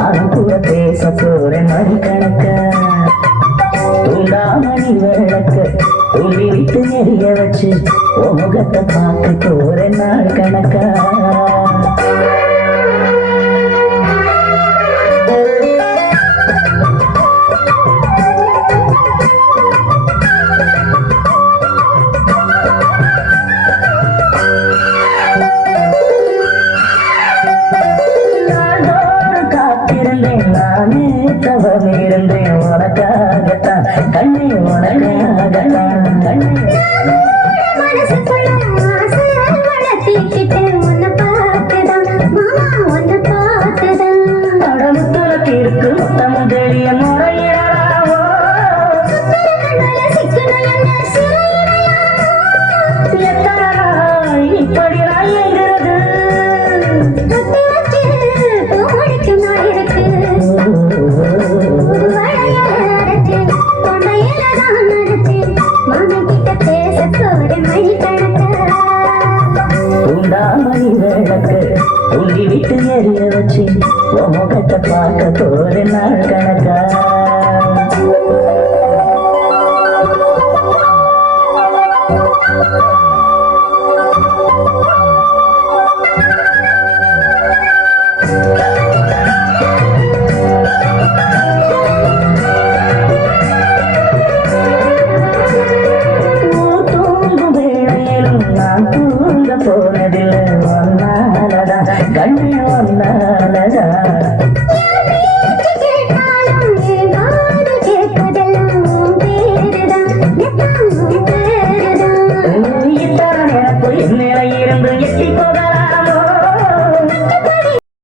நான் கூட பேச போறேன் மணிக்கணக்க தூண்டாமணி விளக்க துள்ளி விட்டு நெறிய வச்சு முகத்தை பார்க்க போறேன் நாள் கணக்கா நானே தவம் இருந்தேன் உனக்காகத்தான் கண்ணே உனக்காகத்தான் கண்ணே மனசுக்குள்ள ஆசை வளர்த்திக்கிட்டு உன்னை பார்த்துதான் மாமா உன்னை பார்த்துதான் கடவுளுக்கு இருக்கு தமிழ் முறையிடலாவோ இப்படி நாயங்கிறது தூண்டாமணி விளக்கு துள்ளி விட்டு எரிய வச்சு முகத்தை பார்க்க போற நாள் கணக்கா